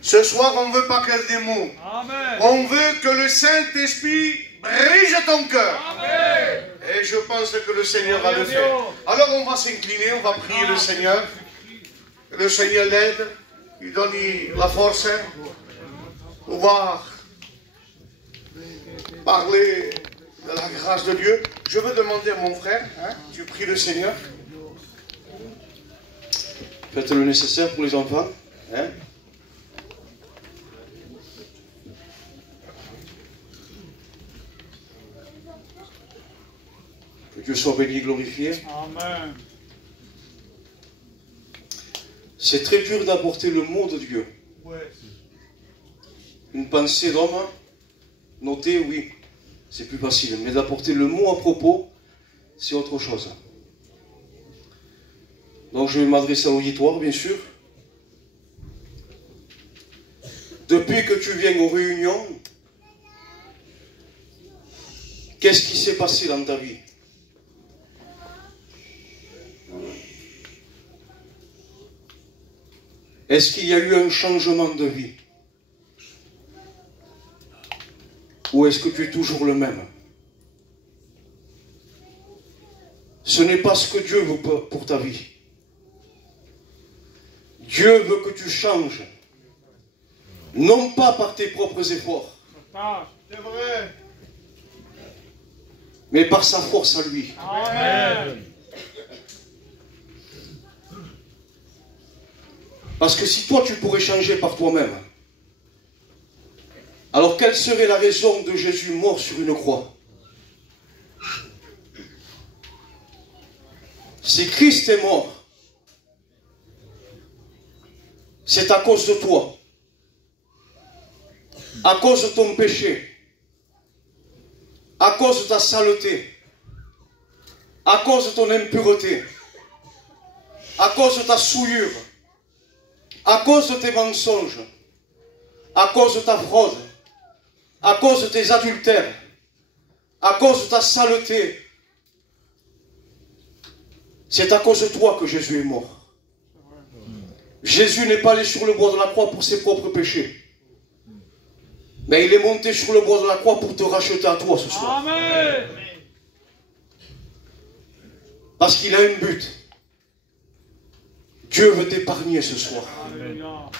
Ce soir, on ne veut pas que des mots. Amen. On veut que le Saint-Esprit brise ton cœur. Amen. Et je pense que le Seigneur va le faire. Alors on va s'incliner, on va prier le Seigneur. Que le Seigneur l'aide, il donne la force pour pouvoir parler de la grâce de Dieu. Je veux demander à mon frère, tu pries le Seigneur. Faites le nécessaire pour les enfants. Que Dieu soit béni et glorifié. Amen. C'est très dur d'apporter le mot de Dieu. Ouais. Une pensée d'homme, notée, oui, c'est plus facile. Mais d'apporter le mot à propos, c'est autre chose. Donc je vais m'adresser à l'auditoire, bien sûr. Depuis que tu viens aux réunions, qu'est-ce qui s'est passé dans ta vie? Est-ce qu'il y a eu un changement de vie? Ou est-ce que tu es toujours le même? Ce n'est pas ce que Dieu veut pour ta vie. Dieu veut que tu changes. Non pas par tes propres efforts. C'est vrai. Mais par sa force à lui. Amen. Parce que si toi tu pourrais changer par toi-même, alors quelle serait la raison de Jésus mort sur une croix? Si Christ est mort, c'est à cause de toi, à cause de ton péché, à cause de ta saleté, à cause de ton impureté, à cause de ta souillure, à cause de tes mensonges, à cause de ta fraude, à cause de tes adultères, à cause de ta saleté. C'est à cause de toi que Jésus est mort. Jésus n'est pas allé sur le bois de la croix pour ses propres péchés. Mais il est monté sur le bois de la croix pour te racheter à toi ce soir. Amen. Parce qu'il a un but. Dieu veut t'épargner ce soir. Alléluia.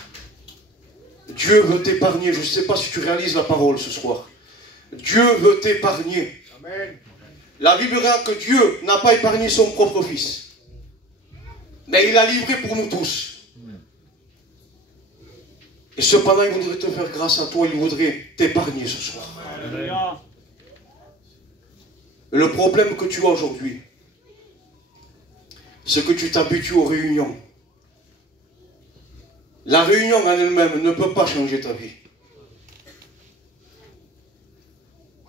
Dieu veut t'épargner. Je ne sais pas si tu réalises la parole ce soir. Dieu veut t'épargner. Amen. La Bible dira que Dieu n'a pas épargné son propre fils. Mais il l'a livré pour nous tous. Et cependant, il voudrait te faire grâce à toi. Il voudrait t'épargner ce soir. Alléluia. Et le problème que tu as aujourd'hui, c'est que tu t'habitues aux réunions. La réunion en elle-même ne peut pas changer ta vie.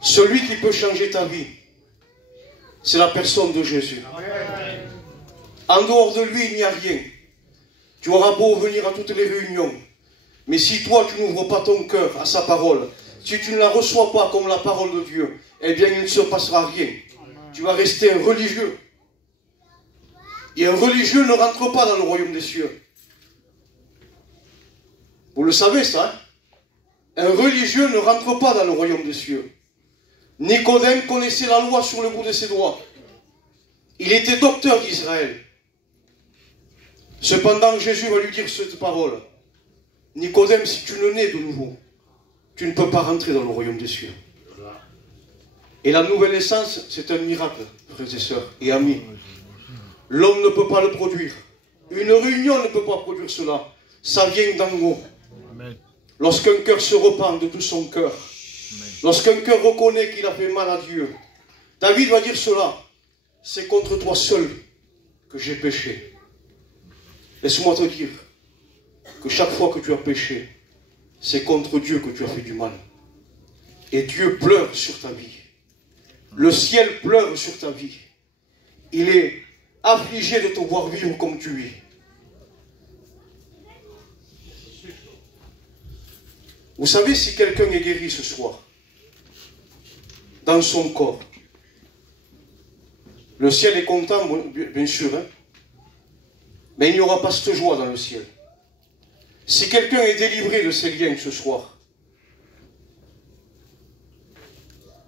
Celui qui peut changer ta vie, c'est la personne de Jésus. En dehors de lui, il n'y a rien. Tu auras beau venir à toutes les réunions, mais si toi, tu n'ouvres pas ton cœur à sa parole, si tu ne la reçois pas comme la parole de Dieu, eh bien, il ne se passera rien. Tu vas rester un religieux. Et un religieux ne rentre pas dans le royaume des cieux. Vous le savez, ça, hein? Un religieux ne rentre pas dans le royaume des cieux. Nicodème connaissait la loi sur le bout de ses doigts. Il était docteur d'Israël. Cependant, Jésus va lui dire cette parole. Nicodème, si tu ne nais de nouveau, tu ne peux pas rentrer dans le royaume des cieux. Et la nouvelle naissance, c'est un miracle, frères et sœurs et amis. L'homme ne peut pas le produire. Une réunion ne peut pas produire cela. Ça vient d'en haut. Lorsqu'un cœur se repent de tout son cœur, lorsqu'un cœur reconnaît qu'il a fait mal à Dieu, David va dire cela. C'est contre toi seul que j'ai péché. Laisse-moi te dire que chaque fois que tu as péché, c'est contre Dieu que tu as fait du mal. Et Dieu pleure sur ta vie. Le ciel pleure sur ta vie. Il est affligé de te voir vivre comme tu es. Vous savez, si quelqu'un est guéri ce soir, dans son corps, le ciel est content, bien sûr, hein? Mais il n'y aura pas cette joie dans le ciel. Si quelqu'un est délivré de ces liens ce soir,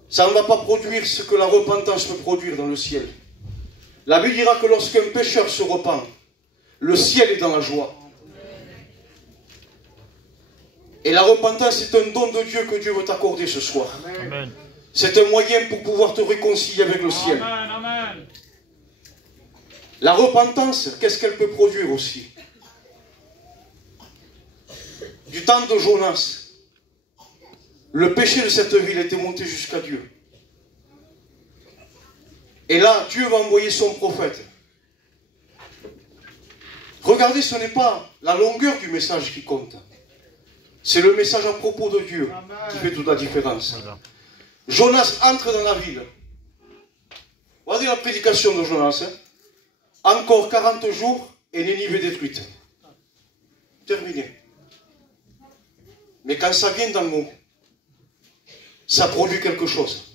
ça ne va pas produire ce que la repentance peut produire dans le ciel. La Bible dira que lorsqu'un pécheur se repent, le ciel est dans la joie. Et la repentance est un don de Dieu que Dieu veut t'accorder ce soir. Amen. C'est un moyen pour pouvoir te réconcilier avec le ciel. Amen. Amen. La repentance, qu'est-ce qu'elle peut produire aussi? Du temps de Jonas, le péché de cette ville était monté jusqu'à Dieu. Et là, Dieu va envoyer son prophète. Regardez, ce n'est pas la longueur du message qui compte. C'est le message à propos de Dieu qui fait toute la différence. Jonas entre dans la ville. Regardez la prédication de Jonas. Encore 40 jours et Nénive est détruite. Terminé. Mais quand ça vient d'en haut, ça produit quelque chose.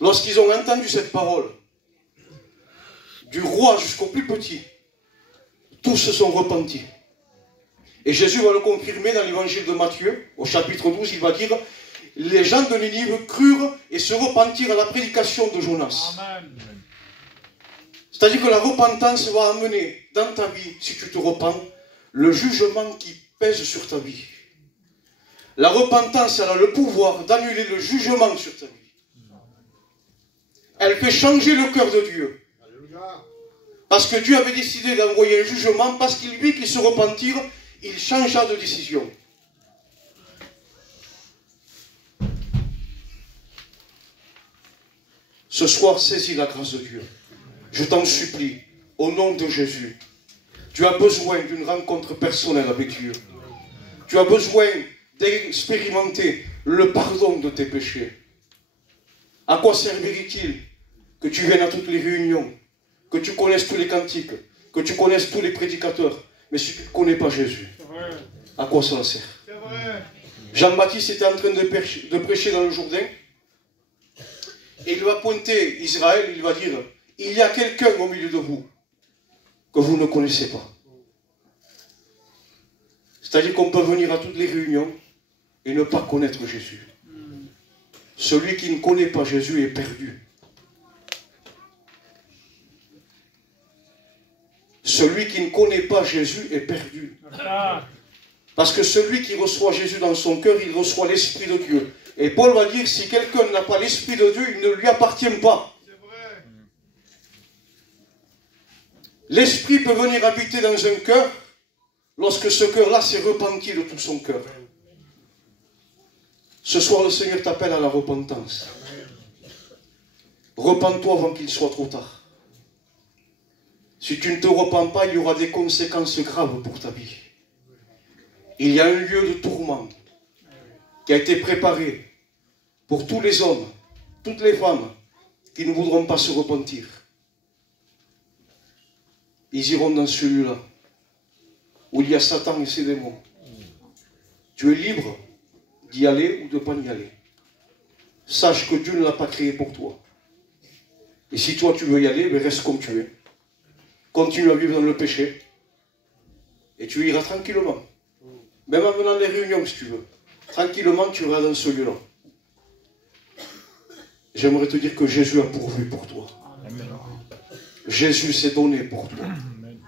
Lorsqu'ils ont entendu cette parole, du roi jusqu'au plus petit, tous se sont repentis. Et Jésus va le confirmer dans l'évangile de Matthieu, au chapitre 12, il va dire, les gens de Nénive crurent et se repentirent à la prédication de Jonas. Amen. C'est-à-dire que la repentance va amener dans ta vie, si tu te repens, le jugement qui pèse sur ta vie. La repentance, elle a le pouvoir d'annuler le jugement sur ta vie. Elle fait changer le cœur de Dieu. Parce que Dieu avait décidé d'envoyer un jugement, parce qu'il vit qu'ils se repentirent, il changea de décision. Ce soir, saisis la grâce de Dieu. Je t'en supplie, au nom de Jésus. Tu as besoin d'une rencontre personnelle avec Dieu. Tu as besoin d'expérimenter le pardon de tes péchés. À quoi servirait-il que tu viennes à toutes les réunions, que tu connaisses tous les cantiques, que tu connaisses tous les prédicateurs, mais si tu ne connais pas Jésus, à quoi cela sert? Jean-Baptiste était en train de prêcher dans le Jourdain, et il va pointer Israël, il va dire, il y a quelqu'un au milieu de vous que vous ne connaissez pas. C'est-à-dire qu'on peut venir à toutes les réunions et ne pas connaître Jésus. Celui qui ne connaît pas Jésus est perdu. Celui qui ne connaît pas Jésus est perdu. Parce que celui qui reçoit Jésus dans son cœur, il reçoit l'Esprit de Dieu. Et Paul va dire, si quelqu'un n'a pas l'Esprit de Dieu, il ne lui appartient pas. L'Esprit peut venir habiter dans un cœur lorsque ce cœur-là s'est repenti de tout son cœur. Ce soir, le Seigneur t'appelle à la repentance. Repens-toi avant qu'il soit trop tard. Si tu ne te repens pas, il y aura des conséquences graves pour ta vie. Il y a un lieu de tourment qui a été préparé pour tous les hommes, toutes les femmes qui ne voudront pas se repentir. Ils iront dans celui-là où il y a Satan et ses démons. Tu es libre d'y aller ou de ne pas y aller. Sache que Dieu ne l'a pas créé pour toi. Et si toi tu veux y aller, ben reste comme tu es. Continue à vivre dans le péché. Et tu iras tranquillement. Même en venant les réunions si tu veux. Tranquillement tu iras dans ce lieu-là. J'aimerais te dire que Jésus a pourvu pour toi. Amen. Jésus s'est donné pour toi. Amen.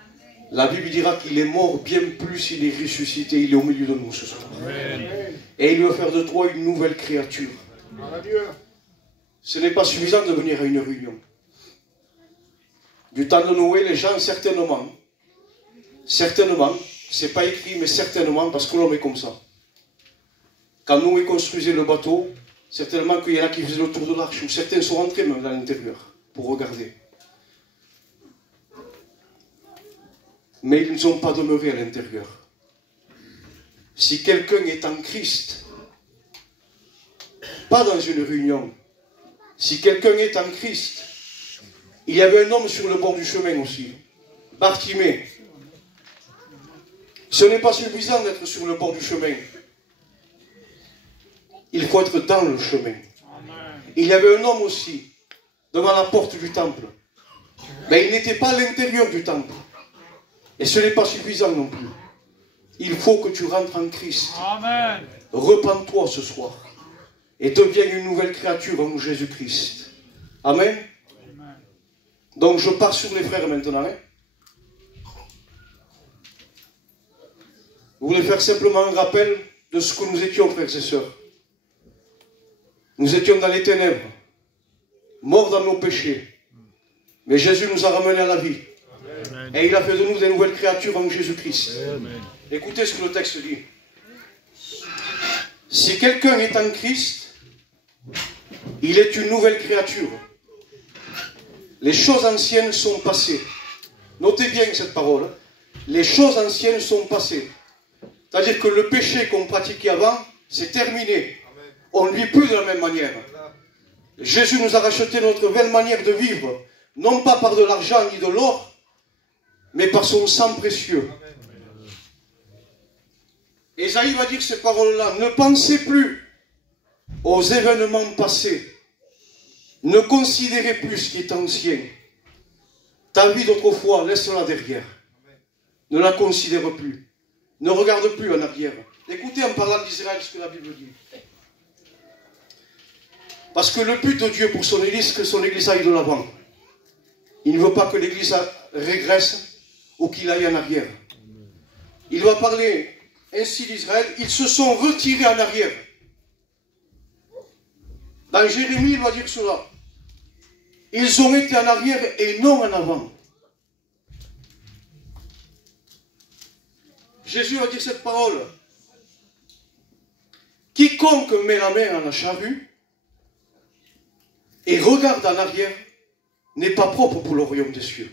La Bible dira qu'il est mort, bien plus il est ressuscité, il est au milieu de nous ce soir. Amen. Et il veut faire de toi une nouvelle créature. Ce n'est pas suffisant de venir à une réunion. Du temps de Noé, les gens certainement, c'est pas écrit, mais certainement, parce que l'homme est comme ça. Quand Noé construisait le bateau, certainement qu'il y en a qui faisaient le tour de l'arche, ou certains sont rentrés même dans l'intérieur, pour regarder. Mais ils ne sont pas demeurés à l'intérieur. Si quelqu'un est en Christ, pas dans une réunion, si quelqu'un est en Christ, il y avait un homme sur le bord du chemin aussi, Bartimée. Ce n'est pas suffisant d'être sur le bord du chemin. Il faut être dans le chemin. Il y avait un homme aussi, devant la porte du temple. Mais il n'était pas à l'intérieur du temple. Et ce n'est pas suffisant non plus. il faut que tu rentres en Christ. Amen. Repens-toi ce soir et deviens une nouvelle créature en Jésus-Christ. Amen. Amen. Donc je pars sur les frères maintenant. Hein. Je voulais faire simplement un rappel de ce que nous étions, frères et sœurs. Nous étions dans les ténèbres, morts dans nos péchés. Mais Jésus nous a ramenés à la vie. Amen. Et il a fait de nous des nouvelles créatures en Jésus-Christ. Écoutez ce que le texte dit. Si quelqu'un est en Christ, il est une nouvelle créature. Les choses anciennes sont passées. Notez bien cette parole. Les choses anciennes sont passées. C'est-à-dire que le péché qu'on pratiquait avant, c'est terminé. On ne vit plus de la même manière. Jésus nous a racheté notre nouvelle manière de vivre, non pas par de l'argent ni de l'or, mais par son sang précieux. Ésaïe va dire ces paroles-là. Ne pensez plus aux événements passés. Ne considérez plus ce qui est ancien. Ta vie d'autrefois, laisse-la derrière. Ne la considère plus. Ne regarde plus en arrière. Écoutez en parlant d'Israël ce que la Bible dit. Parce que le but de Dieu pour son Église, c'est que son Église aille de l'avant. Il ne veut pas que l'Église régresse ou qu'il aille en arrière. Il va parler ainsi d'Israël. Ils se sont retirés en arrière. Dans Jérémie, il va dire cela. Ils ont été en arrière et non en avant. Jésus va dire cette parole. Quiconque met la main à la charrue et regarde en arrière n'est pas propre pour le royaume des cieux.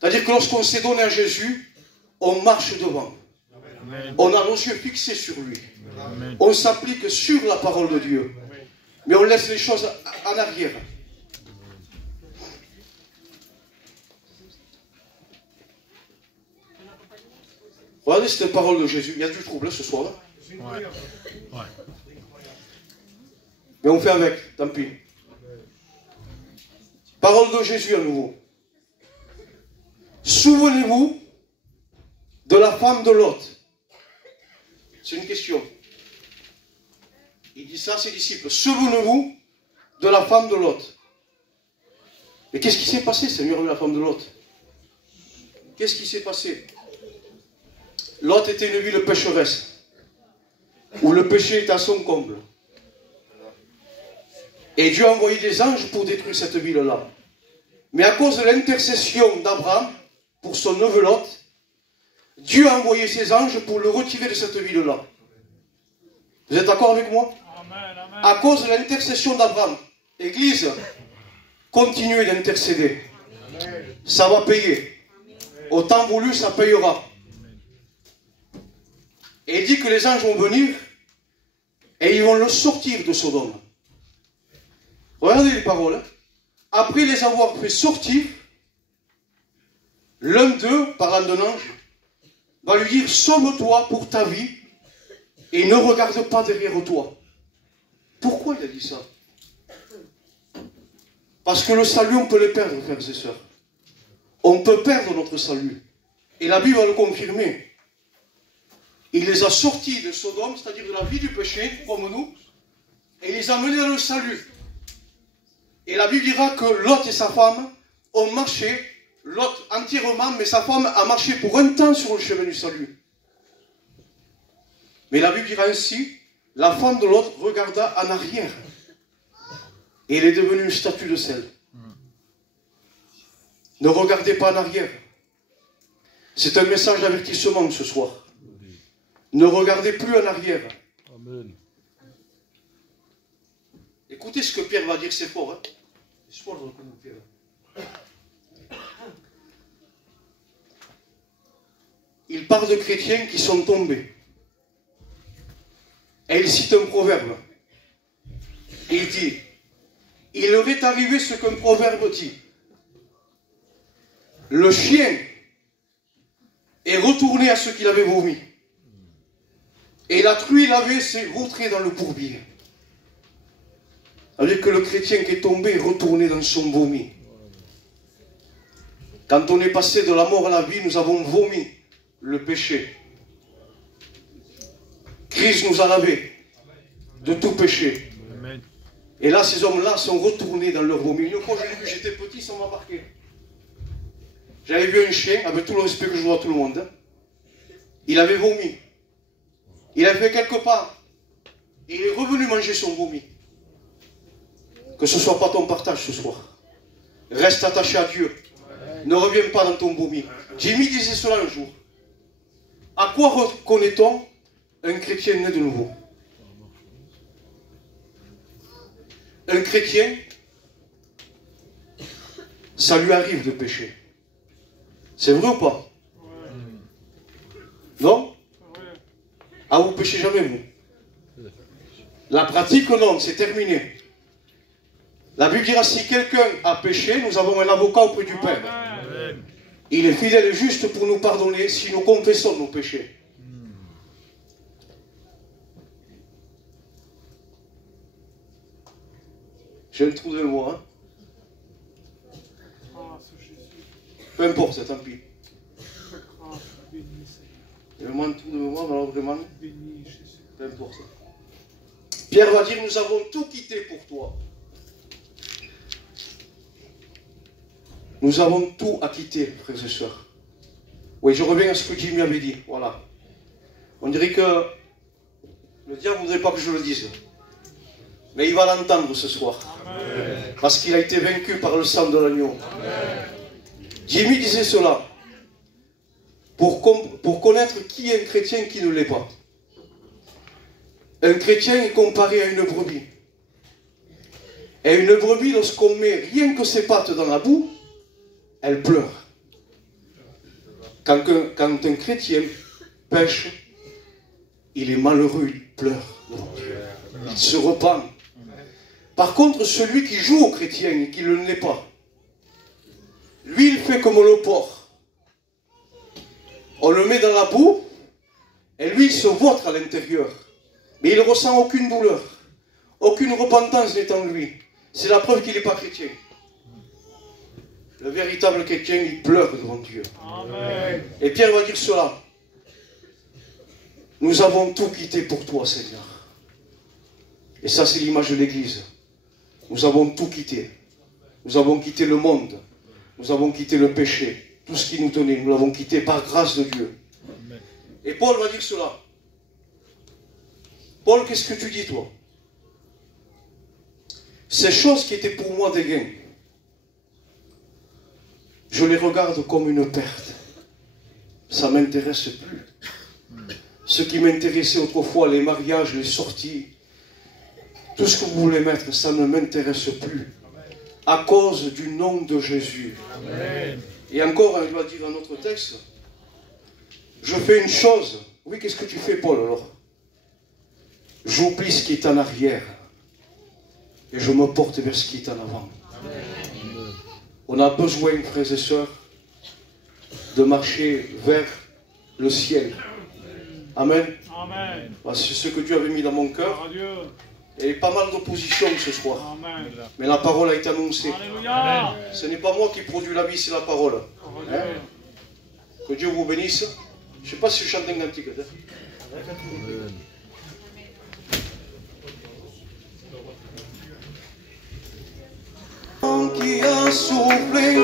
C'est-à-dire que lorsqu'on s'est donné à Jésus, on marche devant. Amen. On a nos yeux fixés sur lui. Amen. On s'applique sur la parole de Dieu. Mais on laisse les choses en arrière. Regardez cette parole de Jésus. Il y a du trouble ce soir. Ouais. Ouais. Mais on fait avec, tant pis. Parole de Jésus à nouveau. Souvenez-vous de la femme de Lot. C'est une question. Il dit ça à ses disciples. Souvenez-vous de la femme de Lot. Mais qu'est-ce qui s'est passé, Seigneur, de la femme de Lot? Qu'est-ce qui s'est passé? Lot était une ville pécheresse, où le péché est à son comble. Et Dieu a envoyé des anges pour détruire cette ville-là. Mais à cause de l'intercession d'Abraham, pour son neveu Lot, Dieu a envoyé ses anges pour le retirer de cette ville-là. Vous êtes d'accord avec moi? Amen, amen. À cause de l'intercession d'Abraham, Église, continuez d'intercéder. Ça va payer. Au temps voulu, ça payera. Et il dit que les anges vont venir et ils vont le sortir de Sodome. Regardez les paroles. Après les avoir fait sortir, l'un d'eux, parlant d'un ange, va lui dire: sauve-toi pour ta vie et ne regarde pas derrière toi. Pourquoi il a dit ça? Parce que le salut, on peut le perdre, frères et sœurs. On peut perdre notre salut. Et la Bible va le confirmer. Il les a sortis de Sodome, c'est-à-dire de la vie du péché, comme nous, et il les a menés dans le salut. Et la Bible dira que Lot et sa femme ont marché, Lot entièrement, mais sa femme a marché pour un temps sur le chemin du salut. Mais la Bible dira ainsi, la femme de Lot regarda en arrière. Et elle est devenue une statue de sel. Ne regardez pas en arrière. C'est un message d'avertissement ce soir. Ne regardez plus en arrière. Amen. Écoutez ce que Pierre va dire, c'est fort. Hein? C'est fort de reconnaître Pierre. Il parle de chrétiens qui sont tombés. Et il cite un proverbe. Il dit: il leur est arrivé ce qu'un proverbe dit. Le chien est retourné à ce qu'il avait vomi. Et la truie lavée s'est vautrée dans le bourbier. C'est-à-dire que le chrétien qui est tombé est retourné dans son vomi. Quand on est passé de la mort à la vie, nous avons vomi. le péché. Christ nous a lavés de tout péché. Amen. Et là, ces hommes-là sont retournés dans leur vomi. Une fois, je l'ai vu, j'étais petit, ça m'a marqué. J'avais vu un chien, avec tout le respect que je dois à tout le monde. Hein. Il avait vomi. Il avait fait quelque part. Et il est revenu manger son vomi. Que ce ne soit pas ton partage ce soir. Reste attaché à Dieu. Ne reviens pas dans ton vomi. Jimmy disait cela un jour. À quoi reconnaît-on un chrétien né de nouveau? Un chrétien, ça lui arrive de pécher. C'est vrai ou pas? Non? Ah, vous péchez jamais, vous? La pratique, non, c'est terminé. La Bible dira, si quelqu'un a péché, nous avons un avocat auprès du Père. Amen. Il est fidèle et juste pour nous pardonner si nous confessons nos péchés. J'ai un trou de moi, hein. Grâce, Jésus. Peu importe, tant pis. Grâce, béni, Seigneur. J'ai vraiment un trou de moi, alors vraiment, Béni, Jésus. peu importe. Pierre va dire, nous avons tout quitté pour toi. Nous avons tout à quitter, frères et sœurs. Oui, je reviens à ce que Jimmy avait dit. Voilà. On dirait que le diable ne voudrait pas que je le dise. Mais il va l'entendre ce soir. Amen. Parce qu'il a été vaincu par le sang de l'agneau. Jimmy disait cela. Pour connaître qui est un chrétien et qui ne l'est pas. Un chrétien est comparé à une brebis. Et une brebis, lorsqu'on met rien que ses pattes dans la boue, elle pleure. Quand un chrétien pêche, il est malheureux, il pleure devant Dieu. Il se repent. Par contre, celui qui joue au chrétien et qui ne l'est pas, lui, il fait comme le porc. On le met dans la boue, et lui, il se vautre à l'intérieur. Mais il ne ressent aucune douleur. Aucune repentance n'est en lui. C'est la preuve qu'il n'est pas chrétien. Le véritable chrétien, il pleure devant Dieu. Amen. Et Pierre va dire cela. Nous avons tout quitté pour toi, Seigneur. Et ça, c'est l'image de l'Église. Nous avons tout quitté. Nous avons quitté le monde. Nous avons quitté le péché. Tout ce qui nous tenait, nous l'avons quitté par grâce de Dieu. Et Paul va dire cela. Paul, qu'est-ce que tu dis, toi? Ces choses qui étaient pour moi des gains, je les regarde comme une perte. Ça ne m'intéresse plus. Ce qui m'intéressait autrefois, les mariages, les sorties, tout ce que vous voulez mettre, ça ne m'intéresse plus. À cause du nom de Jésus. Amen. Et encore, il va dire dans notre texte, je fais une chose. Oui, qu'est-ce que tu fais, Paul, alors? J'oublie ce qui est en arrière et je me porte vers ce qui est en avant. Amen. On a besoin, frères et sœurs, de marcher vers le ciel. Amen. Amen. C'est ce que Dieu avait mis dans mon cœur. Dieu. Il y a pas mal d'opposition ce soir. Amen. Mais la parole a été annoncée. Alléluia. Ce n'est pas moi qui produis la vie, c'est la parole. Hein? Que Dieu vous bénisse. Je ne sais pas si je chante un cantique. Qui a soufflé,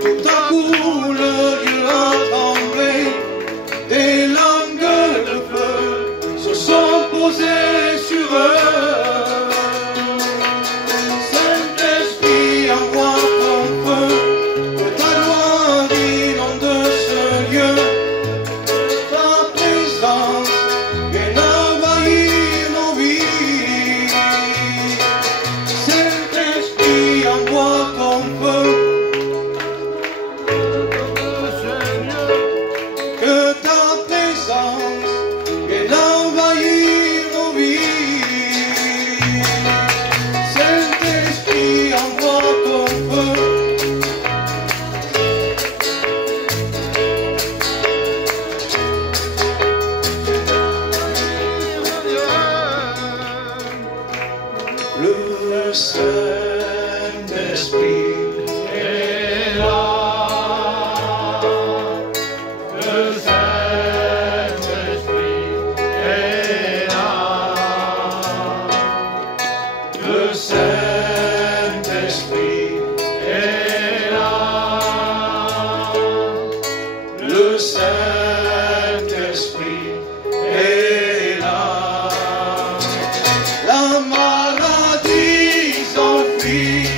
tout à coup le Dieu a tremblé, des langues de feu se sont posées sur eux. Saint-Esprit, envoie ton feu, que ta gloire inonde ce lieu, ta présence vienne envahir nos vies. Saint-Esprit, envoie ton feu, que ta présence vienne envahir nos vies. Saint-Esprit, envoie ton feu. Le Saint-Esprit est là. Le Saint-Esprit Saint-Esprit est là. La maladie s'enfuit.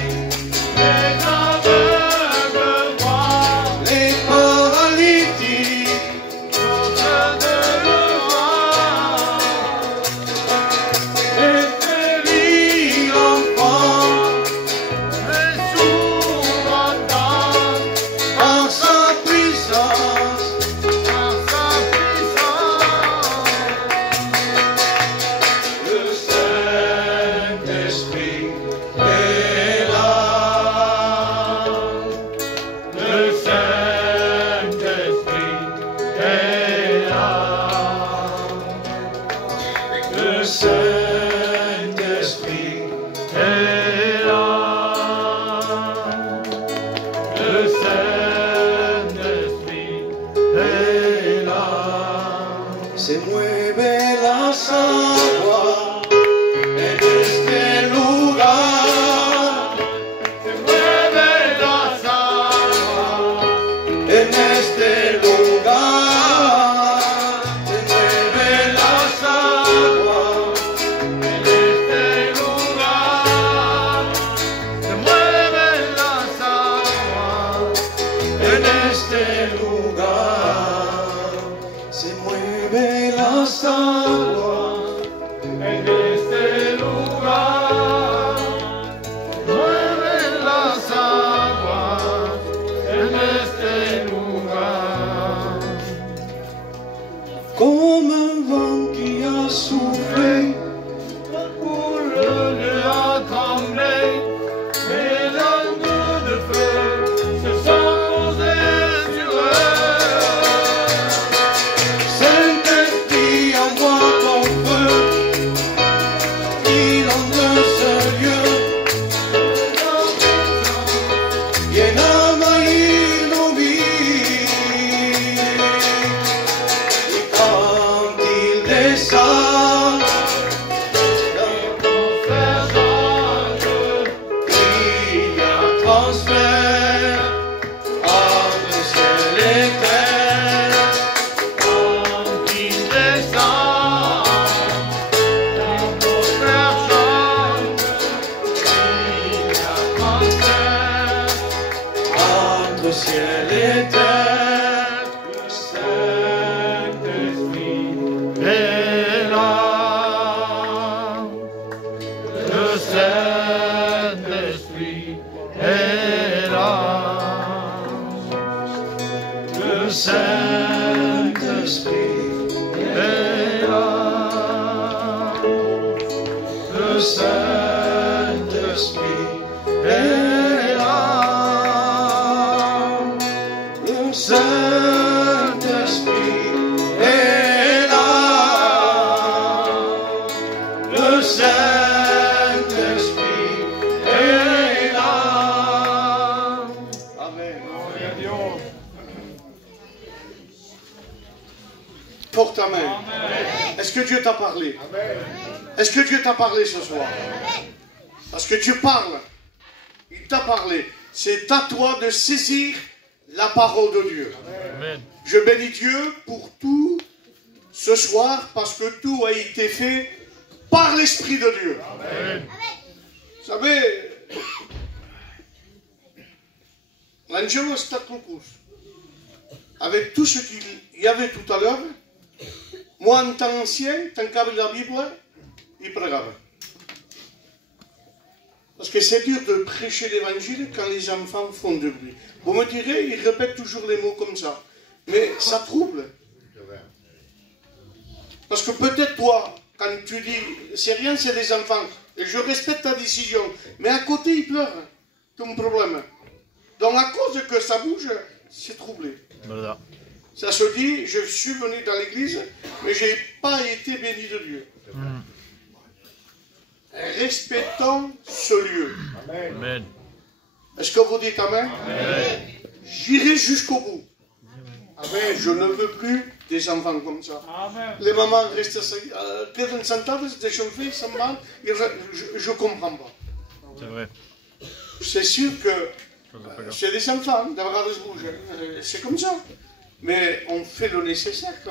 Les aveugles voient, Les paralytiques d'autres de le voir. les péris enfants Les sourds entendent par sa puissance. par sa puissance. Le Saint-Esprit est là. Le Saint-Esprit est là. Le Saint-Esprit est là. Le Saint-Esprit est là. se mueve la agua en este lugar. Se mueve las aguas, En este lugar se mueven las aguas. en este lugar. Se mueven las aguas, En este lugar se mueven las aguas. en este lugar. Mueven las aguas, en este lugar. Comme un vent qui a soufflé, La foule a tremblé, les langues de feu se sont posées sur eux. Saint-Esprit envoie ton feu, inonde ce lieu. Llena nos vies. Et quand il descend, il y a transfert entre ciel et terre. Quand il descend, l'atmosphère change, il y a transfert. Entre ciel et terre, Le Saint-Esprit est là. Le Saint-Esprit est là. Le Saint-Esprit est là. Le Saint-Esprit est là. le Saint-Esprit est là. Le Saint-Esprit est là. Amen. Porte ta main. Est-ce que Dieu t'a parlé? Est-ce que Dieu t'a parlé ce soir? Parce que Dieu parle. Il t'a parlé. C'est à toi de saisir la parole de Dieu. Amen. Je bénis Dieu pour tout ce soir parce que tout a été fait par l'Esprit de Dieu. Amen. Vous savez, l'Angelo Statloucous, avec tout ce qu'il y avait tout à l'heure, moi en temps ancien, tant qu'avec la Bible, il prêchait. Parce que c'est dur de prêcher l'évangile quand les enfants font de bruit. Vous me direz, ils répètent toujours les mots comme ça. Mais ça trouble. Parce que peut-être toi, quand tu dis, c'est rien, c'est des enfants, et je respecte ta décision, mais à côté, ils pleurent. Ton problème. Donc à cause que ça bouge, c'est troublé. Voilà. Ça se dit, je suis venu dans l'église, mais je n'ai pas été béni de Dieu. Respectons ce lieu. Amen. Est-ce que vous dites Amen? J'irai jusqu'au bout. Amen. Je ne veux plus des enfants comme ça. Amen. Les mamans restent quedant sentadas, deixam fills, s'en van, je ne comprends pas. C'est vrai. C'est sûr que c'est des enfants, de vegades bougen. C'est comme ça. Mais on fait le nécessaire quand même.